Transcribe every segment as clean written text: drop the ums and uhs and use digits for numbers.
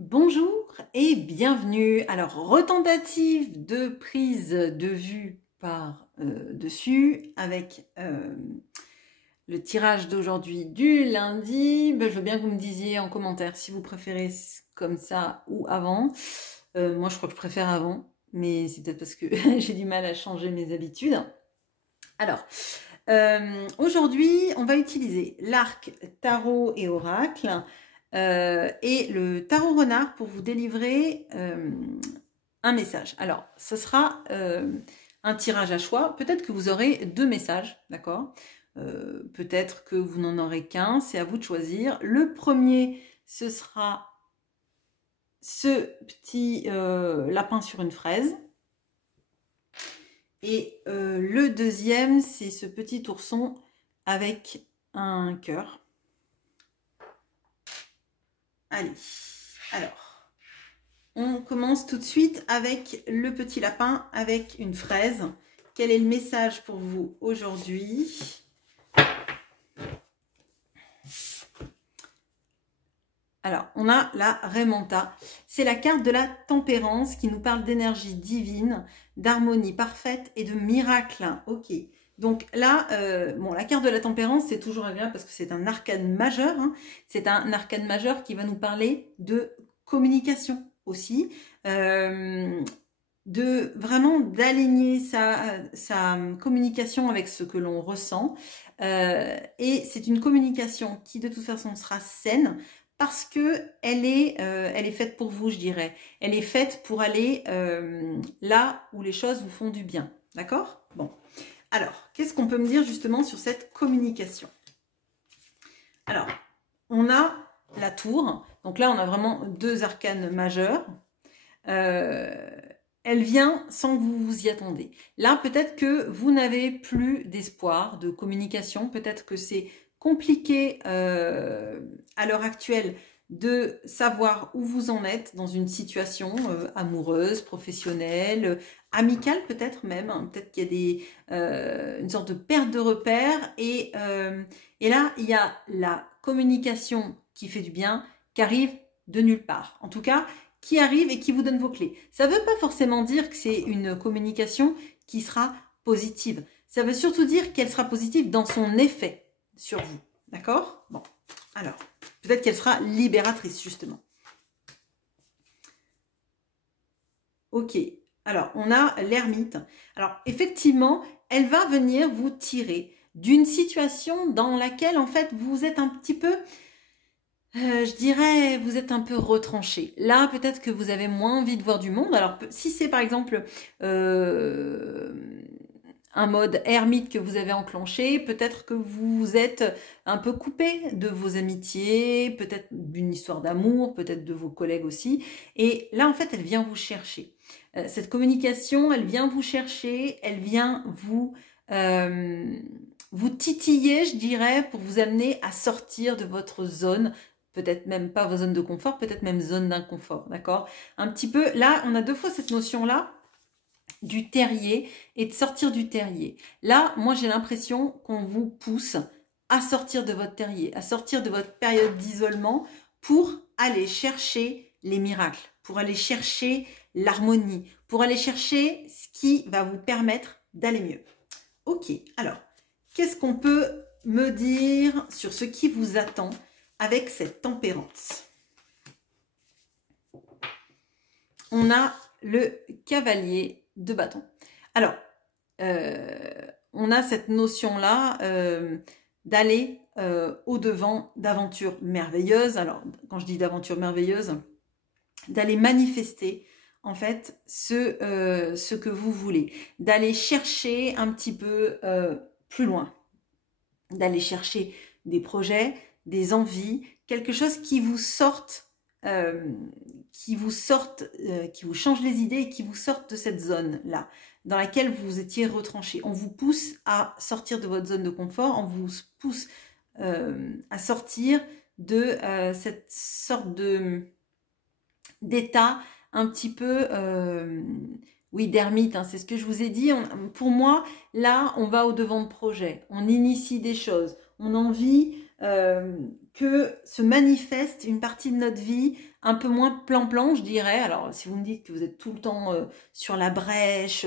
Bonjour et bienvenue. Alors, retentative de prise de vue par dessus avec le tirage d'aujourd'hui du lundi. Je veux bien que vous me disiez en commentaire si vous préférez comme ça ou avant. Moi, je crois que je préfère avant, mais c'est peut-être parce que j'ai du mal à changer mes habitudes. Alors, aujourd'hui, on va utiliser l'arc tarot et oracle et le tarot renard pour vous délivrer un message. Alors, ce sera un tirage à choix. Peut-être que vous aurez deux messages, d'accord? Peut-être que vous n'en aurez qu'un, c'est à vous de choisir. Le premier, ce sera ce petit lapin sur une fraise. Et le deuxième, c'est ce petit ourson avec un cœur. Allez, alors, on commence tout de suite avec le petit lapin avec une fraise. Quel est le message pour vous aujourd'hui? Alors, on a la Raimanta. C'est la carte de la tempérance qui nous parle d'énergie divine, d'harmonie parfaite et de miracle. Ok. Donc là, bon, la carte de la tempérance, c'est toujours agréable parce que c'est un arcane majeur. Hein. C'est un arcane majeur qui va nous parler de communication aussi. De vraiment d'aligner sa communication avec ce que l'on ressent. Et c'est une communication qui de toute façon sera saine, parce que elle est faite pour vous, je dirais. Elle est faite pour aller là où les choses vous font du bien. D'accord? Bon. Alors, qu'est-ce qu'on peut me dire justement sur cette communication? Alors, on a la tour. Donc là, on a vraiment deux arcanes majeurs. Elle vient sans que vous vous y attendez. Là, peut-être que vous n'avez plus d'espoir de communication. Peut-être que c'est compliqué à l'heure actuelle de savoir où vous en êtes dans une situation amoureuse, professionnelle, amicale peut-être même. Hein. Peut-être qu'il y a une sorte de perte de repère. Et là, il y a la communication qui fait du bien, qui arrive de nulle part. En tout cas, qui arrive et qui vous donne vos clés. Ça ne veut pas forcément dire que c'est une communication qui sera positive. Ça veut surtout dire qu'elle sera positive dans son effet sur vous. D'accord? Bon, alors, peut-être qu'elle sera libératrice, justement. Ok, alors, on a l'ermite. Alors, effectivement, elle va venir vous tirer d'une situation dans laquelle, en fait, vous êtes un petit peu... je dirais, vous êtes un peu retranché. Là, peut-être que vous avez moins envie de voir du monde. Alors, si c'est par exemple un mode ermite que vous avez enclenché, peut-être que vous êtes un peu coupé de vos amitiés, peut-être d'une histoire d'amour, peut-être de vos collègues aussi. Et là, en fait, elle vient vous chercher. Cette communication, elle vient vous chercher, elle vient vous titiller, je dirais, pour vous amener à sortir de votre zone, peut-être même pas vos zones de confort, peut-être même zone d'inconfort, d'accord? Un petit peu, là, on a deux fois cette notion-là du terrier et de sortir du terrier. Là, moi, j'ai l'impression qu'on vous pousse à sortir de votre terrier, à sortir de votre période d'isolement pour aller chercher les miracles, pour aller chercher l'harmonie, pour aller chercher ce qui va vous permettre d'aller mieux. Ok, alors, qu'est-ce qu'on peut me dire sur ce qui vous attend avec cette tempérance? On a le cavalier de bâton. Alors, on a cette notion-là d'aller au-devant d'aventures merveilleuses. Alors, quand je dis d'aventures merveilleuses, d'aller manifester en fait ce que vous voulez, d'aller chercher un petit peu plus loin, d'aller chercher des projets, des envies, quelque chose qui vous sorte, qui vous change les idées et qui vous sorte de cette zone-là, dans laquelle vous étiez retranché. On vous pousse à sortir de votre zone de confort, on vous pousse à sortir de cette sorte d'état un petit peu, oui, d'ermite, hein, c'est ce que je vous ai dit. Pour moi, là, on va au-devant de projet, on initie des choses, on a envie que se manifeste une partie de notre vie un peu moins plan-plan, je dirais. Alors, si vous me dites que vous êtes tout le temps sur la brèche,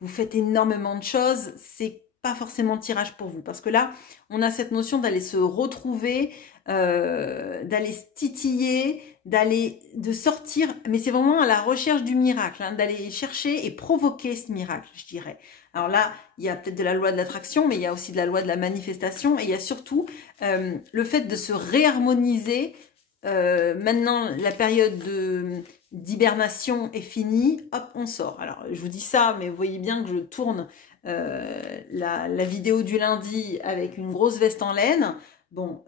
vous faites énormément de choses, c'est pas forcément le tirage pour vous. Parce que là, on a cette notion d'aller se retrouver, d'aller se titiller, de sortir, mais c'est vraiment à la recherche du miracle, hein, d'aller chercher et provoquer ce miracle, je dirais. Alors là, il y a peut-être de la loi de l'attraction, mais il y a aussi de la loi de la manifestation, et il y a surtout le fait de se réharmoniser. Maintenant, la période d'hibernation est finie, hop, on sort. Alors, je vous dis ça, mais vous voyez bien que je tourne la vidéo du lundi avec une grosse veste en laine. Bon,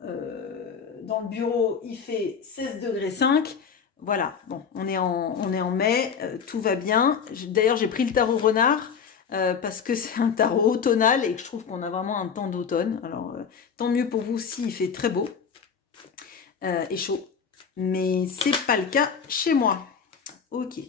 dans le bureau, il fait 16 degrés 5. Voilà, bon, on est en mai, tout va bien. D'ailleurs, j'ai pris le tarot renard parce que c'est un tarot automnal et que je trouve qu'on a vraiment un temps d'automne. Alors, tant mieux pour vous si il fait très beau et chaud. Mais c'est pas le cas chez moi. Ok.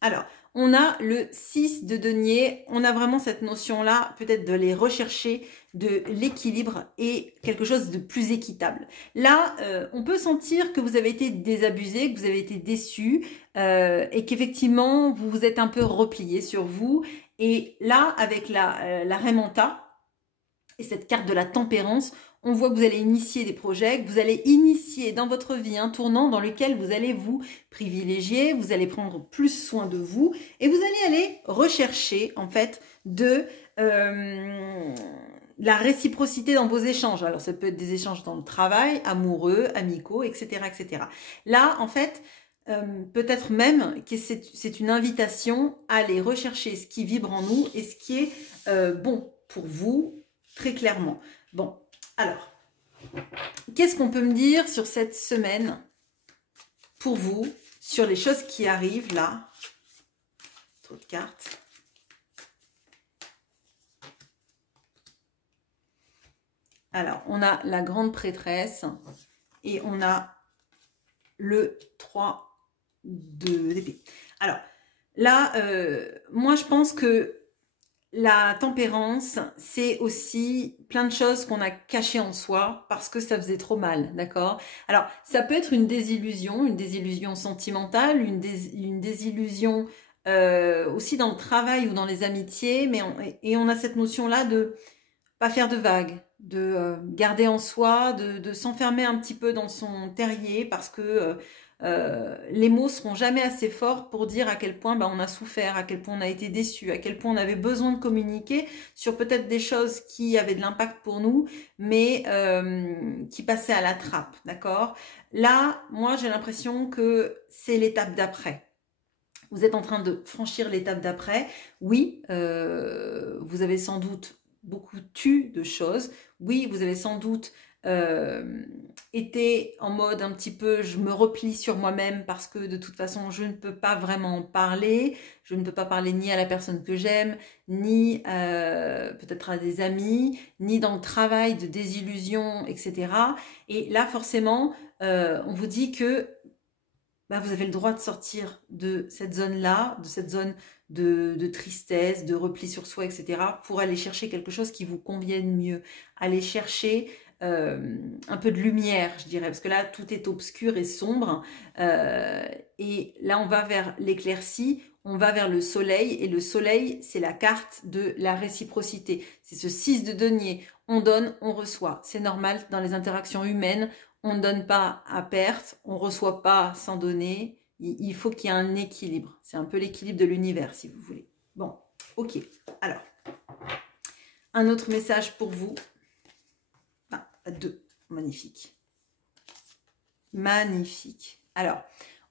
Alors, on a le 6 de denier. On a vraiment cette notion-là, peut-être de les rechercher, de l'équilibre et quelque chose de plus équitable. Là, on peut sentir que vous avez été désabusé, que vous avez été déçu et qu'effectivement, vous vous êtes un peu replié sur vous. Et là, avec la Raimanta et cette carte de la tempérance, on voit que vous allez initier des projets, que vous allez initier dans votre vie un tournant dans lequel vous allez vous privilégier, vous allez prendre plus soin de vous et vous allez aller rechercher en fait de la réciprocité dans vos échanges. Alors ça peut être des échanges dans le travail, amoureux, amicaux, etc. etc. Là, en fait, peut-être même que c'est une invitation à aller rechercher ce qui vibre en nous et ce qui est bon pour vous, très clairement. Bon. Alors, qu'est-ce qu'on peut me dire sur cette semaine pour vous, sur les choses qui arrivent là? Trop de cartes. Alors, on a la grande prêtresse et on a le 3 d'épée. Alors, là, moi, je pense que la tempérance, c'est aussi plein de choses qu'on a cachées en soi parce que ça faisait trop mal, d'accord? Alors, ça peut être une désillusion sentimentale, une désillusion aussi dans le travail ou dans les amitiés, mais on a cette notion-là de pas faire de vagues, de garder en soi, de s'enfermer un petit peu dans son terrier parce que les mots seront jamais assez forts pour dire à quel point on a souffert, à quel point on a été déçu, à quel point on avait besoin de communiquer sur peut-être des choses qui avaient de l'impact pour nous, mais qui passaient à la trappe, d'accord? Là, moi, j'ai l'impression que c'est l'étape d'après. Vous êtes en train de franchir l'étape d'après. Oui, vous avez sans doute beaucoup de choses. Oui, vous avez sans doute été en mode un petit peu je me replie sur moi-même parce que de toute façon je ne peux pas vraiment en parler, je ne peux pas parler ni à la personne que j'aime, ni peut-être à des amis, ni dans le travail de désillusion, etc. Et là forcément on vous dit que vous avez le droit de sortir de cette zone-là, de cette zone de tristesse, de repli sur soi, etc. pour aller chercher quelque chose qui vous convienne mieux. Aller chercher un peu de lumière, je dirais, parce que là, tout est obscur et sombre. Et là, on va vers l'éclaircie, on va vers le soleil. Et le soleil, c'est la carte de la réciprocité. C'est ce 6 de denier. On donne, on reçoit. C'est normal dans les interactions humaines. On ne donne pas à perte, on ne reçoit pas sans donner. Il faut qu'il y ait un équilibre. C'est un peu l'équilibre de l'univers, si vous voulez. Bon, ok. Alors, un autre message pour vous. Ah, 2. Magnifique. Magnifique. Alors,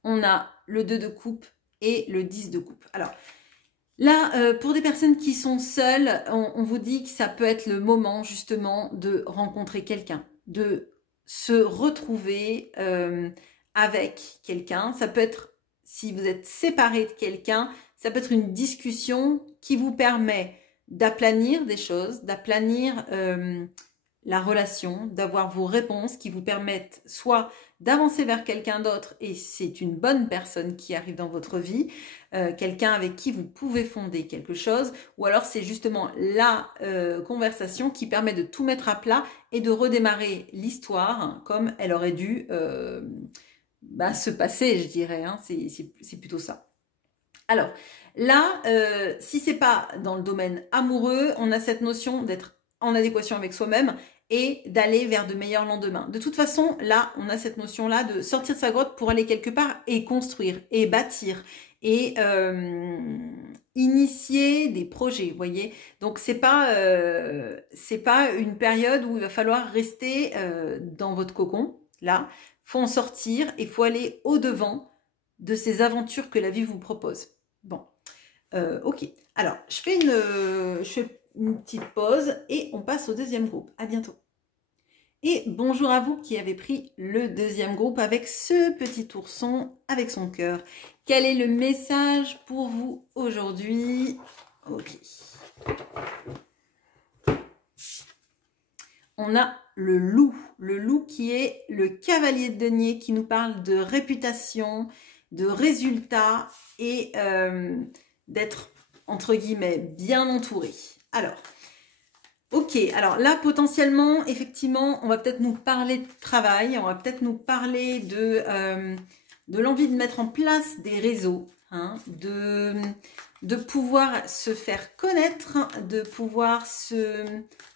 on a le 2 de coupe et le 10 de coupe. Alors, là, pour des personnes qui sont seules, on vous dit que ça peut être le moment, justement, de rencontrer quelqu'un, de se retrouver avec quelqu'un. Ça peut être, si vous êtes séparé de quelqu'un, ça peut être une discussion qui vous permet d'aplanir des choses, d'aplanir la relation, d'avoir vos réponses qui vous permettent soit d'avancer vers quelqu'un d'autre et c'est une bonne personne qui arrive dans votre vie, quelqu'un avec qui vous pouvez fonder quelque chose, ou alors c'est justement la conversation qui permet de tout mettre à plat et de redémarrer l'histoire comme elle aurait dû se passer, je dirais, hein. C'est plutôt ça. Alors là, si c'est pas dans le domaine amoureux, on a cette notion d'être en adéquation avec soi-même et d'aller vers de meilleurs lendemains. De toute façon, là, on a cette notion-là de sortir de sa grotte pour aller quelque part et construire et bâtir et initier des projets, vous voyez. Donc c'est pas une période où il va falloir rester dans votre cocon. Là, faut en sortir et faut aller au-devant de ces aventures que la vie vous propose. Bon, ok. Alors, je fais une petite pause et on passe au deuxième groupe. À bientôt. Et bonjour à vous qui avez pris le deuxième groupe avec ce petit ourson avec son cœur. Quel est le message pour vous aujourd'hui? Ok. On a le loup qui est le cavalier de denier qui nous parle de réputation, de résultats et d'être, entre guillemets, bien entouré. Alors, ok, alors là, potentiellement, effectivement, on va peut-être nous parler de travail, on va peut-être nous parler de l'envie de mettre en place des réseaux, hein, de pouvoir se faire connaître, de pouvoir se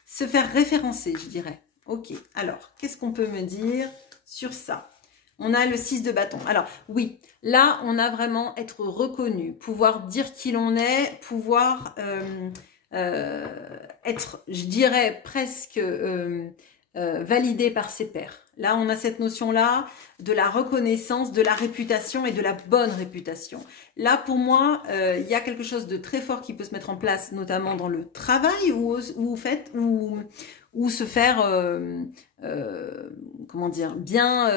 faire référencer, je dirais. Ok, alors, qu'est-ce qu'on peut me dire sur ça? On a le 6 de bâton. Alors, oui, là, on a vraiment être reconnu, pouvoir dire qui l'on est, pouvoir être, je dirais, presque validé par ses pairs. Là, on a cette notion-là de la reconnaissance, de la réputation et de la bonne réputation. Là, pour moi, il y a quelque chose de très fort qui peut se mettre en place, notamment dans le travail ou se faire, comment dire, bien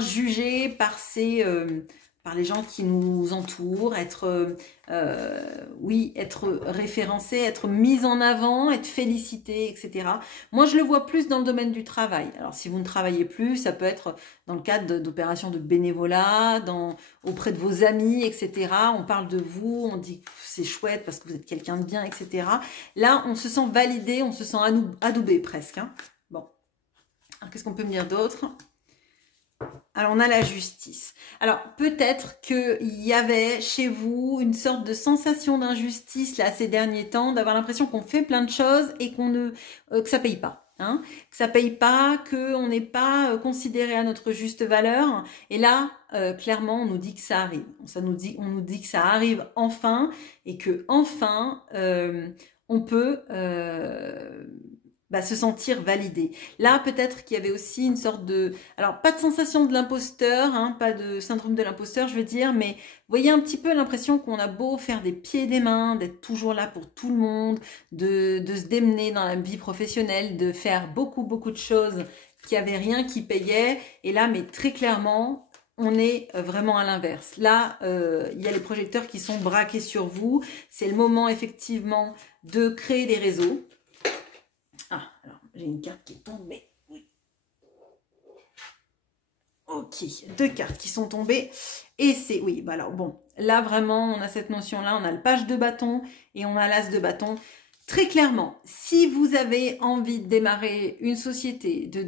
juger par par les gens qui nous entourent, être référencé, être mis en avant, être félicité, etc. Moi, je le vois plus dans le domaine du travail. Alors, si vous ne travaillez plus, ça peut être dans le cadre d'opérations de bénévolat, auprès de vos amis, etc. On parle de vous, on dit que c'est chouette parce que vous êtes quelqu'un de bien, etc. Là, on se sent validé, on se sent adoubé presque, hein. Bon. Alors, qu'est-ce qu'on peut me dire d'autre ? Alors, on a la justice. Alors, peut-être qu'il y avait chez vous une sorte de sensation d'injustice là ces derniers temps, d'avoir l'impression qu'on fait plein de choses et que ça paye pas. Hein, que ça paye pas, qu'on n'est pas considéré à notre juste valeur. Et là, clairement, on nous dit que ça arrive. On nous dit que ça arrive enfin et que enfin, on peut se sentir validé. Là, peut-être qu'il y avait aussi une sorte de... Alors, pas de sensation de l'imposteur, hein, pas de syndrome de l'imposteur, je veux dire, mais vous voyez un petit peu l'impression qu'on a beau faire des pieds et des mains, d'être toujours là pour tout le monde, de se démener dans la vie professionnelle, de faire beaucoup de choses qui n'avaient rien qui payait. Et là, mais très clairement, on est vraiment à l'inverse. Là, il y a les projecteurs qui sont braqués sur vous. C'est le moment, effectivement, de créer des réseaux. Ah, alors, j'ai une carte qui est tombée. Oui. Ok, 2 cartes qui sont tombées. Et c'est, oui, bah alors bon, là vraiment, on a cette notion-là, on a le page de bâton et on a l'as de bâton. Très clairement, si vous avez envie de démarrer une société, de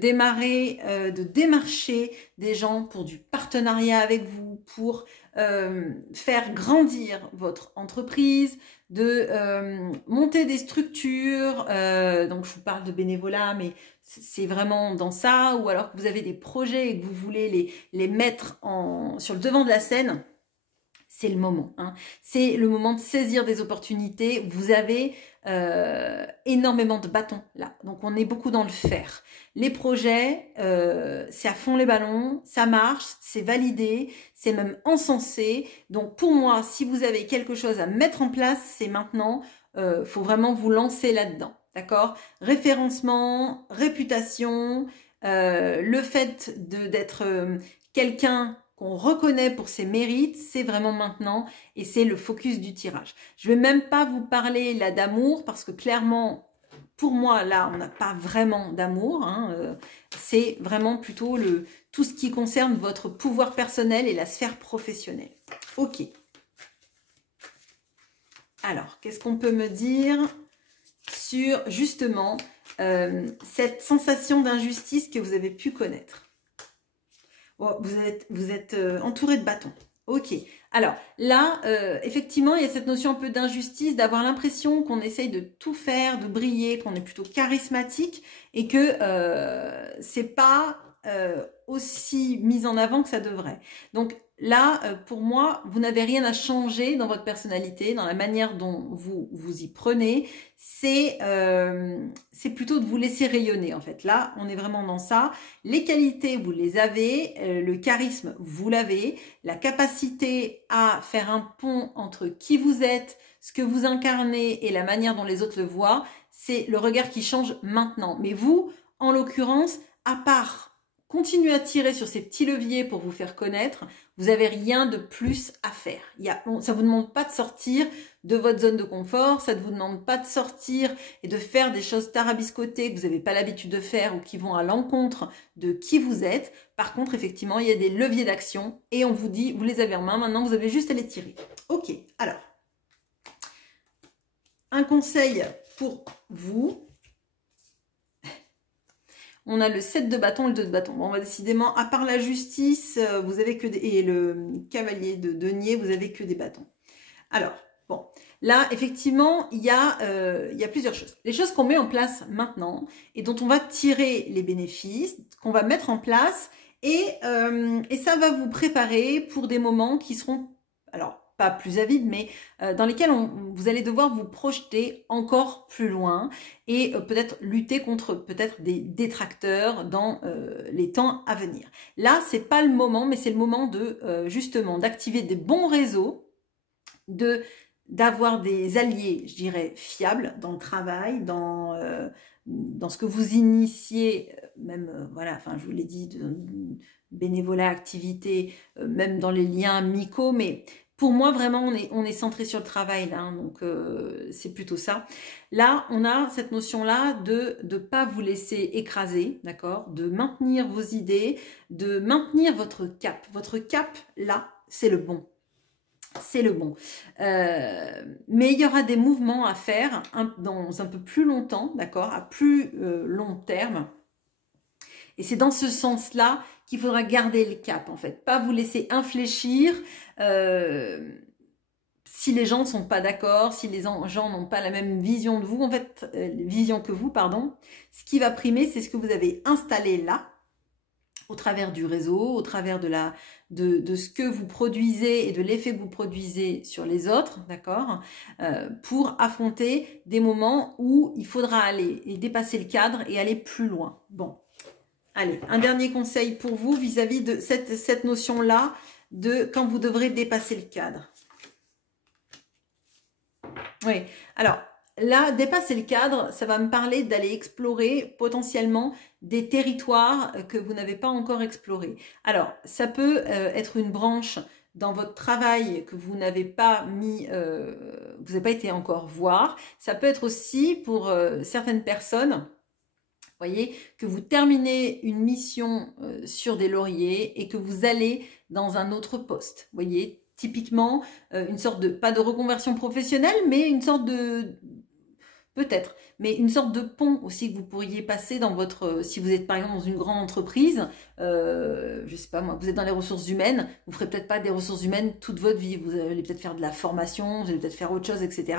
démarcher des gens pour du partenariat avec vous, pour faire grandir votre entreprise, de monter des structures, donc je vous parle de bénévolat, mais c'est vraiment dans ça, ou alors que vous avez des projets et que vous voulez les mettre sur le devant de la scène, c'est le moment. Hein. C'est le moment de saisir des opportunités. Vous avez énormément de bâtons là. Donc, on est beaucoup dans le faire. Les projets, c'est à fond les ballons, ça marche, c'est validé, c'est même encensé. Donc, pour moi, si vous avez quelque chose à mettre en place, c'est maintenant. Faut vraiment vous lancer là-dedans. D'accord ? Référencement, réputation, le fait d'être quelqu'un qu'on reconnaît pour ses mérites, c'est vraiment maintenant et c'est le focus du tirage. Je ne vais même pas vous parler là d'amour parce que clairement, pour moi, là, on n'a pas vraiment d'amour. Hein, c'est vraiment plutôt tout ce qui concerne votre pouvoir personnel et la sphère professionnelle. Ok. Alors, qu'est-ce qu'on peut me dire sur, justement, cette sensation d'injustice que vous avez pu connaître? Oh, vous êtes entouré de bâtons. Ok. Alors, là, effectivement, il y a cette notion un peu d'injustice, d'avoir l'impression qu'on essaye de tout faire, de briller, qu'on est plutôt charismatique et que c'est pas aussi mis en avant que ça devrait. Donc là, pour moi, vous n'avez rien à changer dans votre personnalité, dans la manière dont vous y prenez. C'est plutôt de vous laisser rayonner, en fait. Là, on est vraiment dans ça. Les qualités, vous les avez. Le charisme, vous l'avez. La capacité à faire un pont entre qui vous êtes, ce que vous incarnez et la manière dont les autres le voient, c'est le regard qui change maintenant. Mais vous, en l'occurrence, à part continuez à tirer sur ces petits leviers pour vous faire connaître, vous n'avez rien de plus à faire. Ça ne vous demande pas de sortir de votre zone de confort, ça ne vous demande pas de sortir et de faire des choses tarabiscotées que vous n'avez pas l'habitude de faire ou qui vont à l'encontre de qui vous êtes. Par contre, effectivement, il y a des leviers d'action et on vous dit, vous les avez en main, maintenant vous avez juste à les tirer. Ok, alors, un conseil pour vous. On a le 7 de bâton et le 2 de bâton. Bon, décidément, à part la justice, vous avez que et le cavalier de denier, vous avez que des bâtons. Alors, bon, là, effectivement, il y a plusieurs choses. Les choses qu'on met en place maintenant et dont on va tirer les bénéfices, qu'on va mettre en place et ça va vous préparer pour des moments qui seront, alors, pas plus avides, mais dans lesquels vous allez devoir vous projeter encore plus loin et peut-être lutter contre peut-être des détracteurs dans les temps à venir. Là, c'est pas le moment, mais c'est le moment de justement d'activer des bons réseaux, d'avoir des alliés, je dirais, fiables dans le travail, dans ce que vous initiez, même, voilà, enfin, je vous l'ai dit, de bénévolat, activité, même dans les liens amicaux, mais pour moi, vraiment, on est centré sur le travail, là, hein, donc c'est plutôt ça. Là, on a cette notion-là de ne pas vous laisser écraser, d'accord, de maintenir vos idées, de maintenir votre cap. Votre cap, là, c'est le bon. C'est le bon. Mais il y aura des mouvements à faire dans un peu plus longtemps, d'accord, à plus long terme. Et c'est dans ce sens-là qu'il faudra garder le cap, en fait. Pas vous laisser infléchir si les gens ne sont pas d'accord, si les gens n'ont pas la même vision de vous, en fait, vision que vous, pardon. Ce qui va primer, c'est ce que vous avez installé là, au travers du réseau, au travers de ce que vous produisez et de l'effet que vous produisez sur les autres, d'accord, pour affronter des moments où il faudra aller et dépasser le cadre et aller plus loin. Bon. Allez, un dernier conseil pour vous vis-à-vis de cette notion-là de quand vous devrez dépasser le cadre. Oui, alors là, dépasser le cadre, ça va me parler d'aller explorer potentiellement des territoires que vous n'avez pas encore explorés. Alors, ça peut être une branche dans votre travail que vous n'avez pas mis, vous n'avez pas été encore voir. Ça peut être aussi pour certaines personnes, voyez, que vous terminez une mission sur des lauriers et que vous allez dans un autre poste. Voyez, typiquement, une sorte de, pas de reconversion professionnelle, mais une sorte de, peut-être, mais une sorte de pont aussi que vous pourriez passer dans votre, si vous êtes par exemple dans une grande entreprise, je sais pas moi, vous êtes dans les ressources humaines, vous ferez peut-être pas des ressources humaines toute votre vie, vous allez peut-être faire de la formation, vous allez peut-être faire autre chose, etc.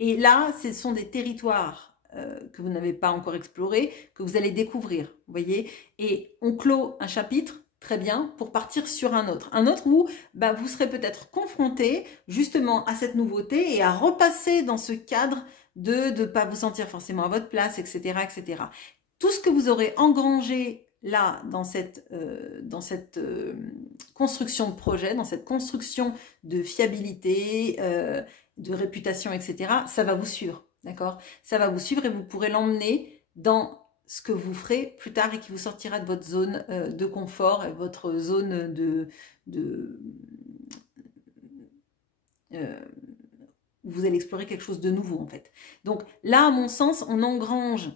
Et là, ce sont des territoires que vous n'avez pas encore exploré, que vous allez découvrir, vous voyez. Et on clôt un chapitre, très bien, pour partir sur un autre. Un autre où bah, vous serez peut-être confronté justement à cette nouveauté et à repasser dans ce cadre de ne pas vous sentir forcément à votre place, etc., etc. Tout ce que vous aurez engrangé là, dans cette construction de projet, dans cette construction de fiabilité, de réputation, etc., ça va vous suivre. D'accord? Ça va vous suivre et vous pourrez l'emmener dans ce que vous ferez plus tard et qui vous sortira de votre zone de confort et votre zone vous allez explorer quelque chose de nouveau en fait. Donc là, à mon sens, on engrange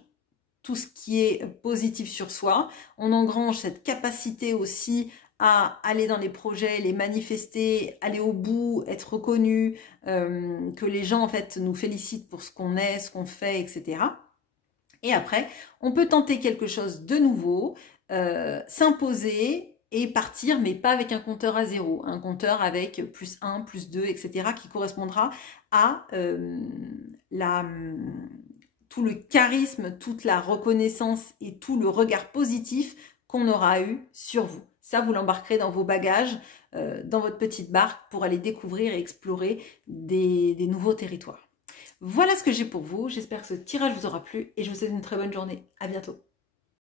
tout ce qui est positif sur soi, on engrange cette capacité aussi à aller dans les projets, les manifester, aller au bout, être reconnu, que les gens en fait nous félicitent pour ce qu'on est, ce qu'on fait, etc. Et après, on peut tenter quelque chose de nouveau, s'imposer et partir, mais pas avec un compteur à zéro, un compteur avec plus 1, plus 2, etc., qui correspondra à tout le charisme, toute la reconnaissance et tout le regard positif qu'on aura eu sur vous. Ça, vous l'embarquerez dans vos bagages, dans votre petite barque pour aller découvrir et explorer des nouveaux territoires. Voilà ce que j'ai pour vous. J'espère que ce tirage vous aura plu et je vous souhaite une très bonne journée. À bientôt.